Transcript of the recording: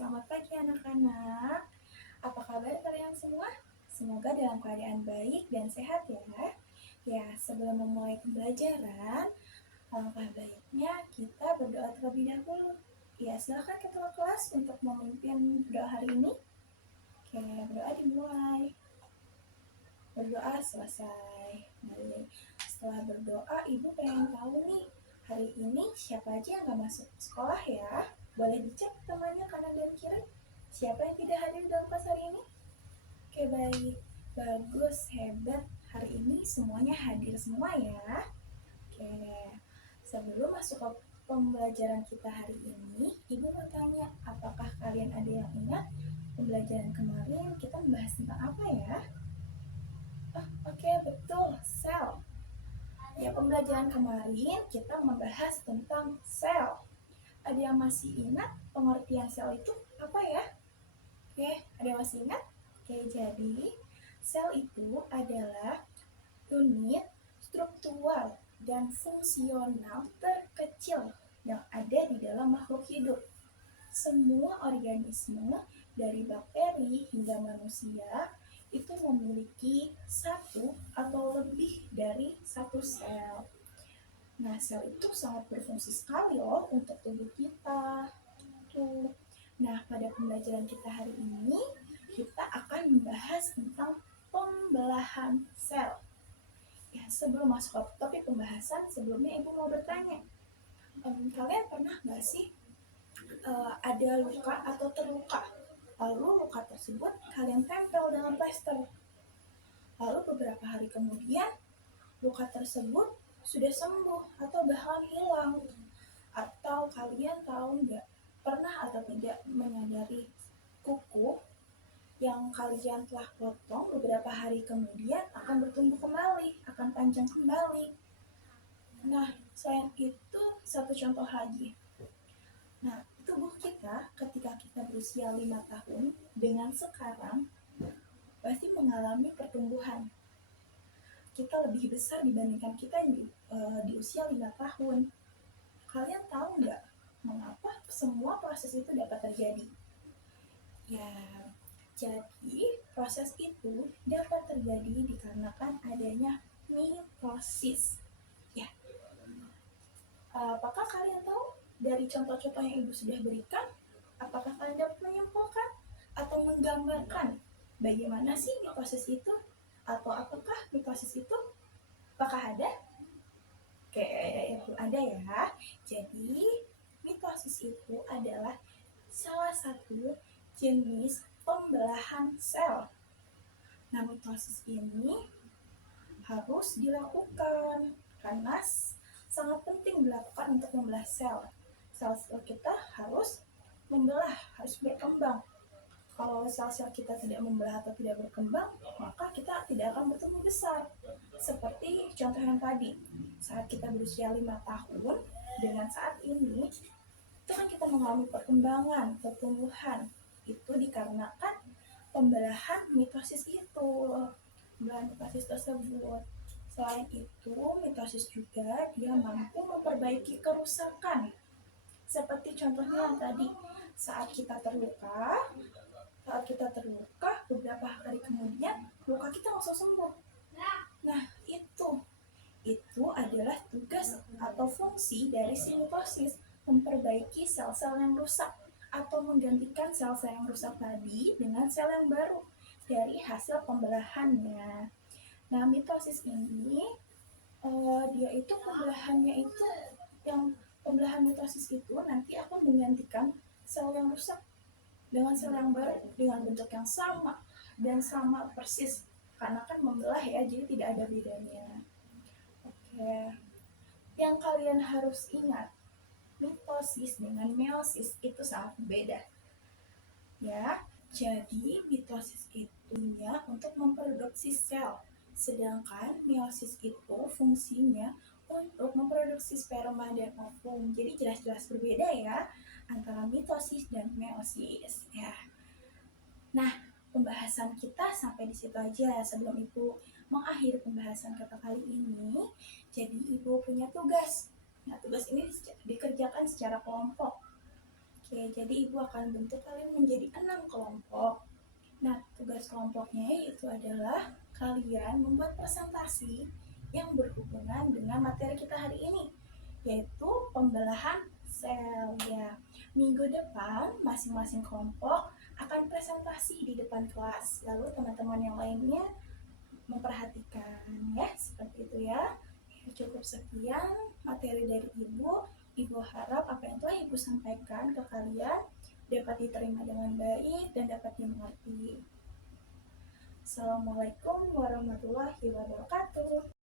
Selamat pagi anak-anak. Apa kabar kalian semua? Semoga dalam keadaan baik dan sehat ya. Ya, sebelum memulai pembelajaran, alangkah baiknya kita berdoa terlebih dahulu. Ya, silakan ketua kelas untuk memimpin doa hari ini. Oke, berdoa dimulai. Berdoa selesai. Baik. Setelah berdoa, Ibu pengen tahu nih, hari ini siapa aja yang gak masuk sekolah ya? Boleh dicek temannya kanan dan kiri. Siapa yang tidak hadir dalam kelas hari ini? Oke, baik. Bagus, hebat. Hari ini semuanya hadir semua ya. Oke, sebelum masuk ke pembelajaran kita hari ini, Ibu mau tanya, apakah kalian ada yang ingat pembelajaran kemarin kita membahas tentang apa ya? Oke, betul, sel. Ya, pembelajaran kemarin kita membahas tentang sel. Ada yang masih ingat pengertian sel itu apa ya? Oke, ada yang masih ingat? Oke, jadi sel itu adalah unit struktural dan fungsional terkecil yang ada di dalam makhluk hidup. Semua organisme dari bakteri hingga manusia itu memiliki satu atau lebih dari satu sel. Nah, sel itu sangat berfungsi sekali loh untuk tubuh kita. Tuh. Nah, pada pembelajaran kita hari ini, kita akan membahas tentang pembelahan sel. Ya, sebelum masuk ke topik pembahasan, sebelumnya Ibu mau bertanya, kalian pernah nggak sih ada luka atau terluka? Lalu luka tersebut kalian tempel dengan plester. Lalu beberapa hari kemudian, luka tersebut sudah sembuh atau bahkan hilang. Atau kalian tahu nggak, pernah atau tidak menyadari kuku yang kalian telah potong beberapa hari kemudian akan bertumbuh kembali, akan panjang kembali. Nah, selain itu, satu contoh lagi. Nah, tubuh kita ketika kita berusia 5 tahun dengan sekarang pasti mengalami pertumbuhan. Kita lebih besar dibandingkan kita di usia 5 tahun. Kalian tahu nggak mengapa semua proses itu dapat terjadi? Ya, jadi proses itu dapat terjadi dikarenakan adanya mitosis. Ya, apakah kalian tahu dari contoh-contoh yang Ibu sudah berikan? Apakah kalian dapat menyimpulkan atau menggambarkan bagaimana sih mitosis itu? Atau apakah mitosis itu? Apakah ada? Oke, itu ada ya. Jadi, mitosis itu adalah salah satu jenis pembelahan sel. Nah, mitosis ini harus dilakukan karena sangat penting dilakukan untuk membelah sel. Sel-sel kita harus membelah, harus berkembang. Kalau sel-sel kita tidak membelah atau tidak berkembang, maka kita tidak akan bertumbuh besar. Seperti contoh yang tadi, saat kita berusia 5 tahun, dengan saat ini, itu kan kita mengalami perkembangan, pertumbuhan. Itu dikarenakan pembelahan mitosis itu, pembelahan mitosis tersebut. Selain itu, mitosis juga dia mampu memperbaiki kerusakan. Seperti contohnya yang tadi, saat kita terluka, beberapa hari kemudian luka kita langsung sembuh. Nah, itu adalah tugas atau fungsi dari si mitosis, memperbaiki sel-sel yang rusak atau menggantikan sel-sel yang rusak tadi dengan sel yang baru dari hasil pembelahannya. Nah, mitosis ini dia itu pembelahan mitosis itu nanti akan menggantikan sel yang rusak dengan sel yang baru dengan bentuk yang sama dan sama persis, karena kan membelah ya, jadi tidak ada bedanya. Oke, yang kalian harus ingat, mitosis dengan meiosis itu sangat beda ya. Jadi mitosis itunya untuk memproduksi sel, sedangkan meiosis itu fungsinya untuk memproduksi sperma dan ovum. Jadi jelas-jelas berbeda ya antara mitosis dan meiosis ya. Nah, pembahasan kita sampai di situ aja sebelum Ibu mengakhiri pembahasan kita kali ini. Jadi Ibu punya tugas. Nah, tugas ini dikerjakan secara kelompok. Oke, jadi Ibu akan bentuk kalian menjadi 6 kelompok. Nah, tugas kelompoknya itu adalah kalian membuat presentasi yang berhubungan dengan materi kita hari ini, yaitu pembelahan sel. Ya, minggu depan masing-masing kelompok akan presentasi di depan kelas. Lalu teman-teman yang lainnya memperhatikan, ya, seperti itu ya. Cukup sekian materi dari Ibu. Ibu harap apa yang telah Ibu sampaikan ke kalian dapat diterima dengan baik dan dapat dimengerti. Assalamualaikum warahmatullahi wabarakatuh.